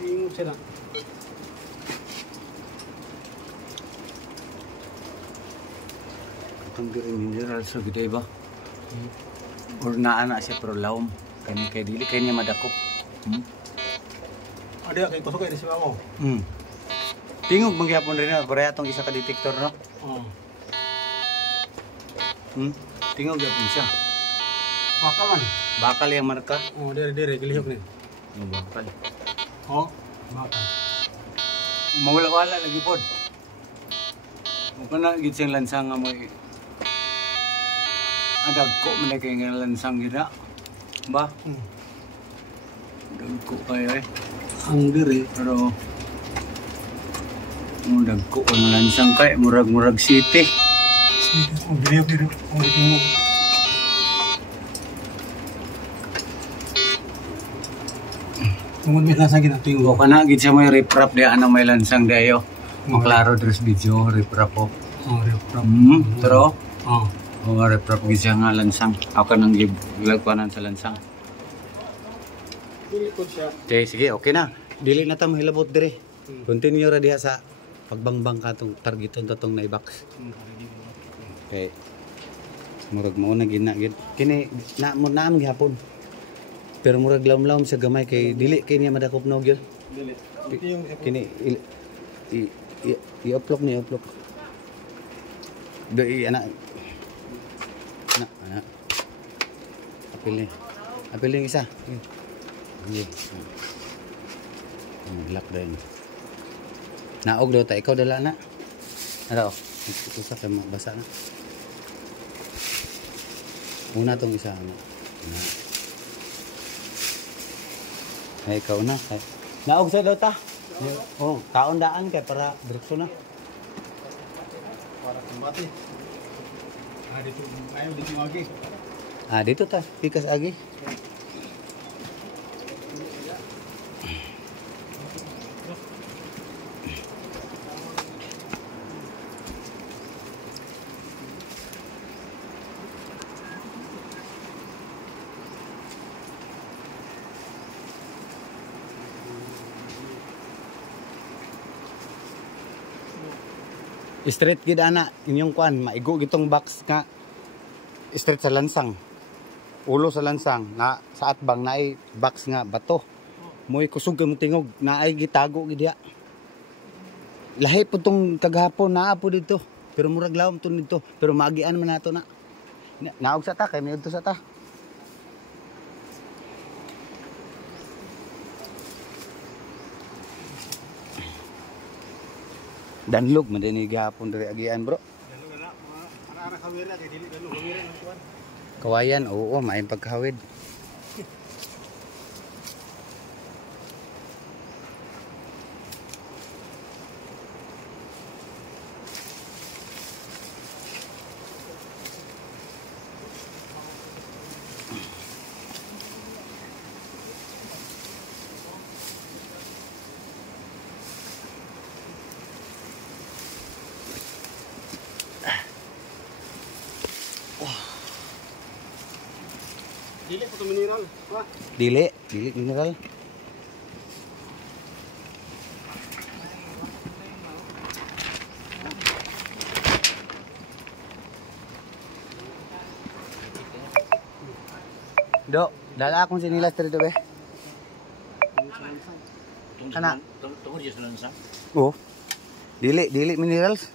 Tingog sila. Itong diri mineral so gid ba? Or naa na siya pero lawom. Kay dili kay niya madakop. Ada kay kusog kay si mamo. Tingog mangyapon rin na para atong isa ka detektor no. Tingog gyapon siya. Bakal man. Bakal yang marka. Oh, dire gilihok ni. Yung bakal. Oh, bakal. Mawala-wala lagi pod. Kung na gid siyang lansang nga mo adagko man kay nga lansang gid ba? Dagko kayo Ang dire pero dagko ang lansang kay murag city. Oh, gilihok dire. Oh, tingog. Tungod mi lansang gid tingog. Wa kana gid siya may riprap di ana may lansang dayo. Maklaro dress video riprap po. Oh, riprap. Pero riprap gid siya nga lansang. Ako nang gilagpanan sa lansang. Dili ko siya. Okay, sige, okay na. Dili na ta mahilabot dire. Continue ra diha sa pagbangbang ka tong targeton to tong naibox. Okay. Murag mao na gina gid. Kini na mo naam gihapon. Pero murag lawom-lawom sa gamay kay dili kay niya madakop nog yun. Dili. Kini i-upload ni upload. Do ana. Apil ni isa. Hindi. Lock din. Naog daw ta ikaw dala na. Ano? Ito sa kay basa na. Una tong isa na. Ay ikaw na. Naog sa daw ta. Oh, kaon daan kay para direkso na. Para kumbati. Dito ayo dito lagi. Dito ta, pikas agi. Straight gid ana inyong kuan maigo gitong box nga straight sa lansang. Ulo sa lansang na sa atbang naay box nga bato. Moy kusog kay mo tingog naay gitago gid diha. Lahi pud tong kagahapon naa po dito. Pero murag lawom to dito. Pero maagian man nato na. Naog sa ta kay may udto sa ta. Danlog man din gihapon diri agian bro. Danlog na. Ana kamera kay dili danlog kamera ang kuan. Kawayan, oo, may pagkahawid. Dili ko mineral. Wa. Dili mineral. Do, dala akong sinilas dito be. Kana? Tungod sa lansang. Oh. Dili minerals.